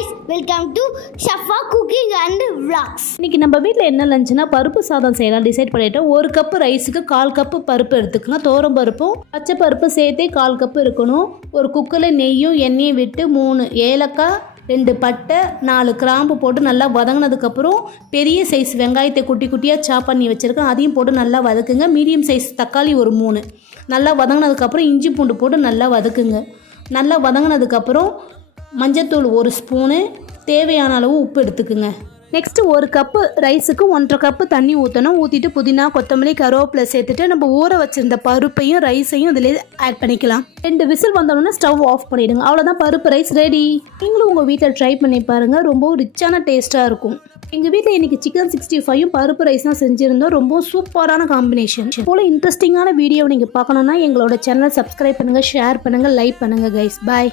guys, welcome to Shafa Cooking and Vlogs. இன்னைக்கு நம்ம வீட்டில் என்ன லஞ்சுனா பருப்பு சாதம் செய்யலாம் டிசைட் பண்ணிட்டோம். 1 கப்பு ரைஸுக்கு 1/4 கப்பு பருப்பு எடுத்துக்கோங்க. தோரம் பருப்பும் பச்சை பருப்பு சேர்த்தே 1/4 கப்பு இருக்கணும். ஒரு குக்கரில் நெய்யும் எண்ணெயும் விட்டு 3 ஏலக்காய் 2 பட்டை 4 கிராம்பு போட்டு நல்லா வதங்கினதுக்கப்புறம் பெரிய சைஸ் வெங்காயத்தை குட்டி குட்டியாக சாப் பண்ணி வச்சுருக்கேன். அதையும் போட்டு நல்லா வதக்குங்க. மீடியம் சைஸ் தக்காளி ஒரு 3 நல்லா வதங்கினதுக்கப்புறம் இஞ்சி பூண்டு போட்டு நல்லா வதக்குங்க. நல்லா வதங்கினதுக்கப்புறம் மஞ்சத்தூள் 1 ஸ்பூனு, தேவையான அளவு உப்பு எடுத்துக்குங்க. நெக்ஸ்ட்டு 1 கப்பு ரைஸுக்கு 1/2 கப்பு தண்ணி ஊற்றணும். ஊற்றிட்டு புதினா கொத்தமல்லி கருவேப்பிலை சேர்த்துட்டு நம்ம ஊற வச்சுருந்த பருப்பையும் ரைஸையும் இதில் ஆட் பண்ணிக்கலாம். 2 விசில் வந்தோடனே ஸ்டவ் ஆஃப் பண்ணிவிடுங்க. அவ்வளோதான், பருப்பு ரைஸ் ரெடி. நீங்களும் உங்கள் வீட்டில் ட்ரை பண்ணி பாருங்கள், ரொம்ப ரிச்சான டேஸ்ட்டாக இருக்கும். எங்கள் வீட்டில் இன்றைக்கி சிக்கன் 65யும் பருப்பு ரைஸ் தான் செஞ்சுருந்தோம். ரொம்ப சூப்பரான காம்பினேஷன். போல் இன்ட்ரெஸ்டிங்கான வீடியோ நீங்கள் பார்க்கணுன்னா எங்களோட சேனல் சப்ஸ்கிரைப் பண்ணுங்கள், ஷேர் பண்ணுங்கள், லைக் பண்ணுங்கள் கைஸ். பாய்.